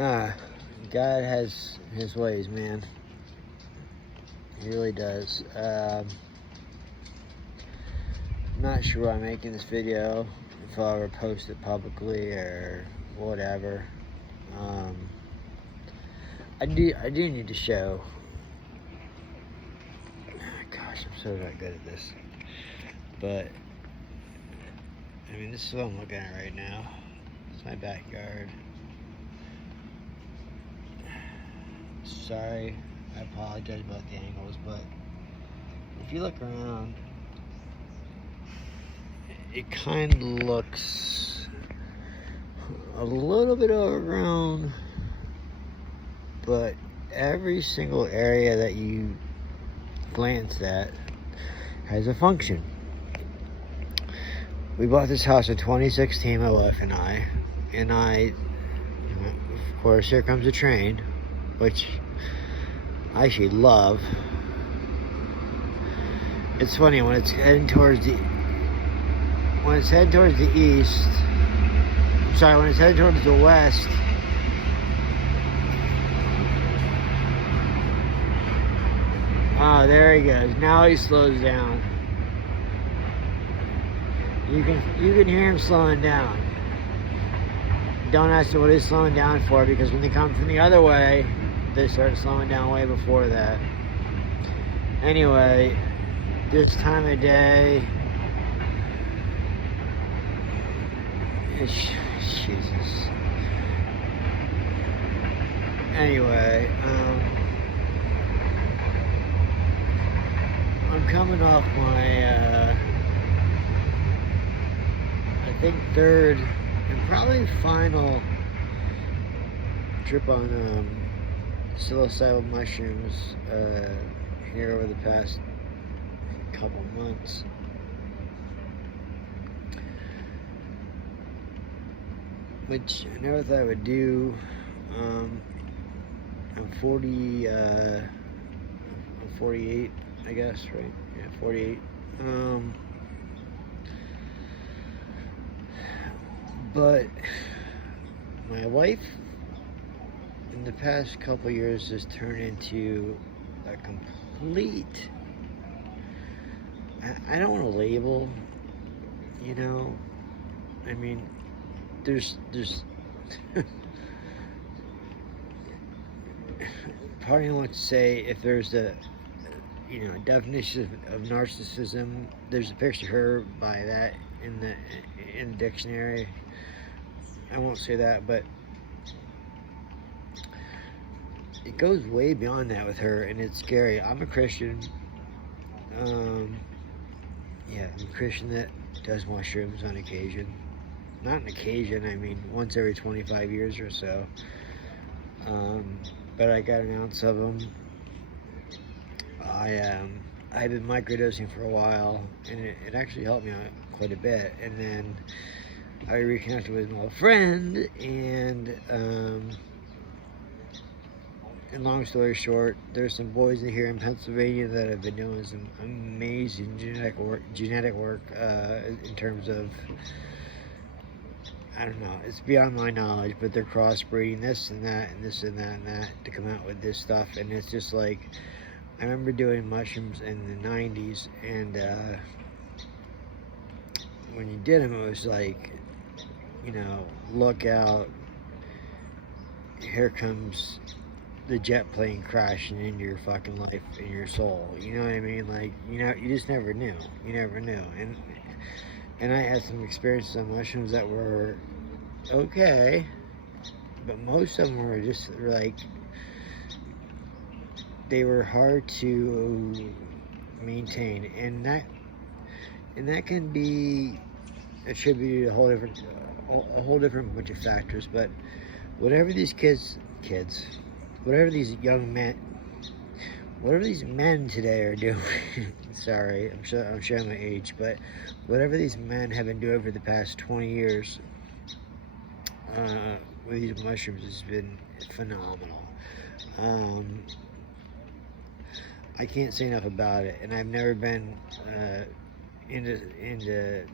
Ah, God has his ways, man. He really does. Not sure why I'm making this video, if I'll ever post it publicly or whatever. I do need to show. Gosh, I'm so not good at this. But I mean, this is what I'm looking at right now. It's my backyard. Sorry, I apologize about the angles, but if you look around, it kind of looks a little bit overgrown, but every single area that you glance at has a function. We bought this house in 2016, my wife and I, of course, here comes a train, which I actually love. It's funny, when it's heading towards the east, when it's heading towards the west, oh, there he goes. Now he slows down. You can hear him slowing down. Don't ask me what he's slowing down for, because when they come from the other way, they start slowing down way before that. Anyway, this time of day, Jesus. Anyway, I'm coming off my, I think third and probably final trip on psilocybin mushrooms here over the past couple months. Which I never thought I would do. I'm 48, I guess, right? Yeah, 48. But my wife, in the past couple years, has turned into a complete, I don't want to label, you know, I mean, there's part of me wants to say, if there's a definition of narcissism, there's a picture of her by that in the dictionary. I won't say that, but it goes way beyond that with her, and it's scary. I'm a Christian. I'm a Christian that does mushrooms on occasion. Not an occasion, I mean once every 25 years or so. But I got an ounce of them. I've been microdosing for a while, and it actually helped me out quite a bit. And then I reconnected with an old friend, and long story short, there's some boys in here in Pennsylvania that have been doing some amazing genetic work in terms of, I don't know, it's beyond my knowledge, but they're crossbreeding this and that and this and that and that to come out with this stuff. And it's just like, I remember doing mushrooms in the 90s, and when you did them, it was like, look out, here comes the jet plane crashing into your fucking life and your soul. You know what I mean? Like, you just never knew. You never knew. And I had some experiences on mushrooms that were okay, but most of them were just like, they were hard to maintain, and that can be attributed to a whole different bunch of factors. But whatever these whatever these young men, whatever these men today are doing, sorry, I'm showing my age, but whatever these men have been doing for the past 20 years with these mushrooms has been phenomenal. I can't say enough about it, and I've never been into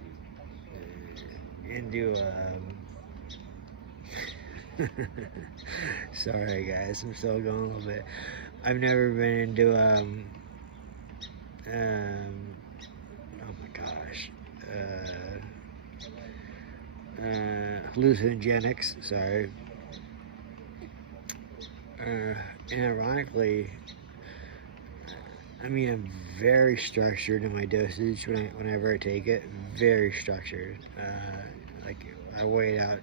Sorry guys, I'm still going a little bit. I've never been into oh my gosh, hallucinogenics. Sorry. And ironically, I mean, I'm very structured in my dosage whenever I take it. Very structured. Like I weigh it out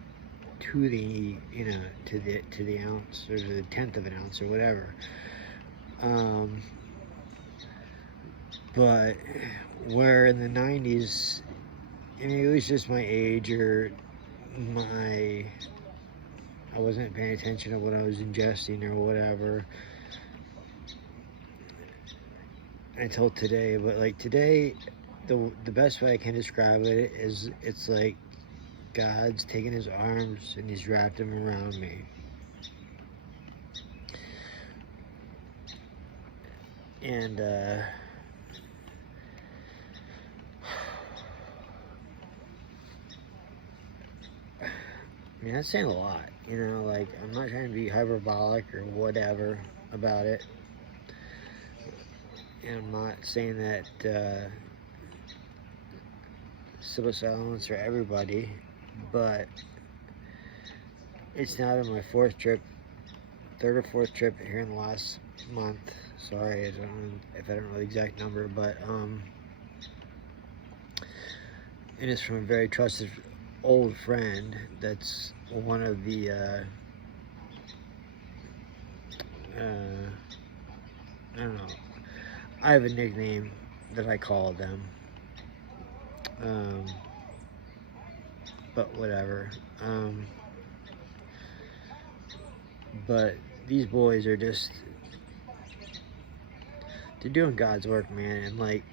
to the to the ounce or the tenth of an ounce or whatever. But where in the 90s, I mean, it was just my age or I wasn't paying attention to what I was ingesting or whatever until today. But like today, the best way I can describe it is it's like God's taken his arms and he's wrapped them around me. And I mean, that's saying a lot, you know, like, I'm not trying to be hyperbolic or whatever about it. And I'm not saying that psilocybin's for everybody, but it's now been my third or fourth trip here in the last month. Sorry, I don't know if I don't know the exact number, but and it's from a very trusted old friend that's one of the I don't know, I have a nickname that I call them, but whatever. But these boys are just, they're doing God's work, man. And like,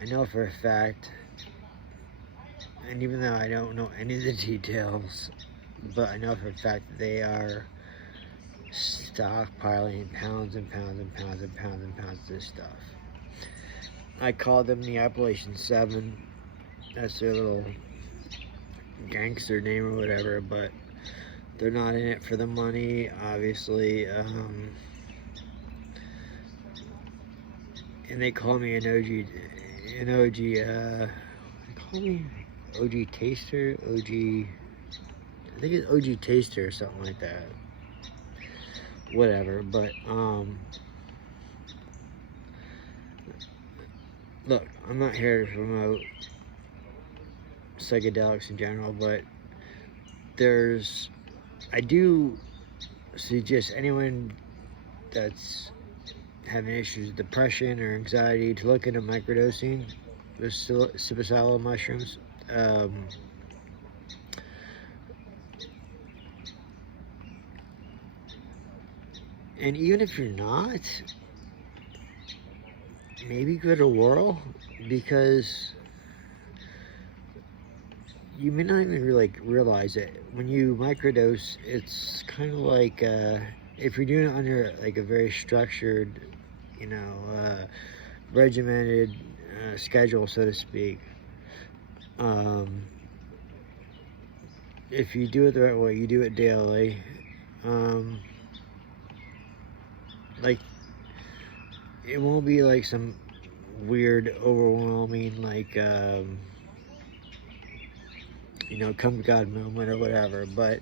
I know for a fact, and even though I don't know any of the details, but I know for a fact that they are stockpiling pounds and pounds and pounds and pounds and pounds of this stuff. I call them the Appalachian 7. That's their little gangster name or whatever, but they're not in it for the money, obviously. And they call me an OG, they call me OG Taster, I think it's OG Taster or something like that. Whatever, but, look, I'm not here to promote psychedelics in general, but I do suggest anyone that's having issues with depression or anxiety to look into microdosing with psilocybin mushrooms. And even if you're not, maybe give it a whirl, because you may not even really realize it. When you microdose, it's kind of like if you're doing it under like a very structured, you know, regimented schedule, so to speak. If you do it the right way, you do it daily. Like, it won't be like some weird, overwhelming, like, you know, come to God moment or whatever. But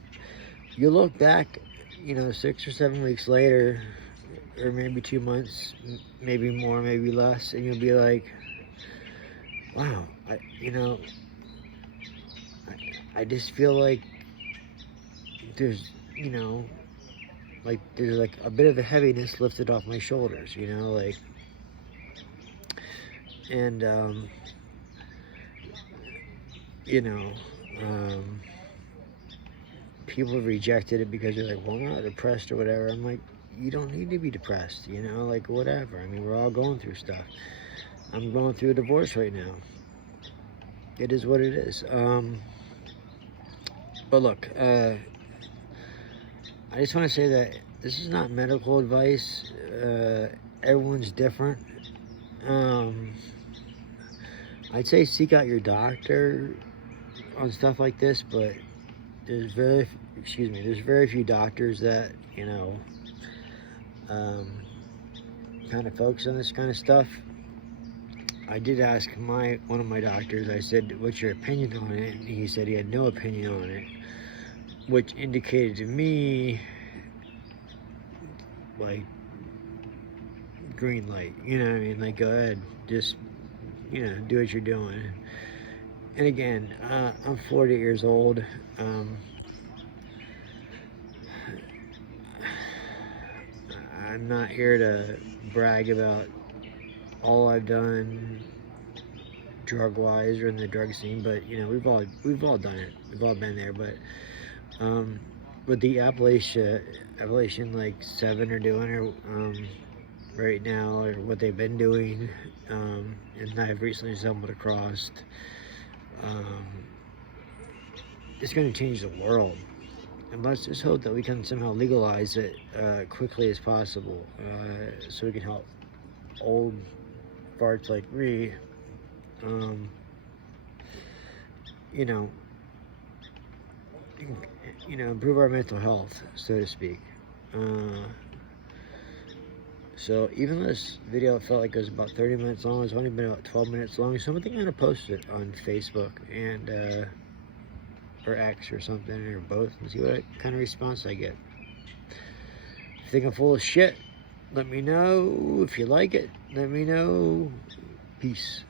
you look back, you know, 6 or 7 weeks later, or maybe 2 months, maybe more, maybe less, and you'll be like, wow, I just feel like there's, you know, like there's like a bit of a heaviness lifted off my shoulders, you know, like, and you know, people have rejected it because they're like, well, I'm not depressed or whatever. I'm like, you don't need to be depressed, you know, like, whatever. I mean, we're all going through stuff. I'm going through a divorce right now. It is what it is. But look, I just want to say that this is not medical advice. Everyone's different. I'd say seek out your doctor on stuff like this, but there's very few doctors that, kind of focus on this kind of stuff. I did ask one of my doctors, I said, what's your opinion on it? And he said he had no opinion on it, which indicated to me, like, green light, you know what I mean? Like, go ahead, just, do what you're doing. And again, I'm 48 years old. I'm not here to brag about all I've done drug-wise or in the drug scene, but we've all done it. We've all been there. But with the Appalachian like 7 are doing, or right now, or what they've been doing, and I've recently stumbled across, it's going to change the world. And let's just hope that we can somehow legalize it quickly as possible, so we can help old farts like me, improve our mental health, so to speak. So even though this video felt like it was about 30 minutes long, it's only been about 12 minutes long, so I'm thinking I'm going to post it on Facebook and or X or something, or both, and see what kind of response I get. If you think I'm full of shit, let me know. If you like it, let me know. Peace.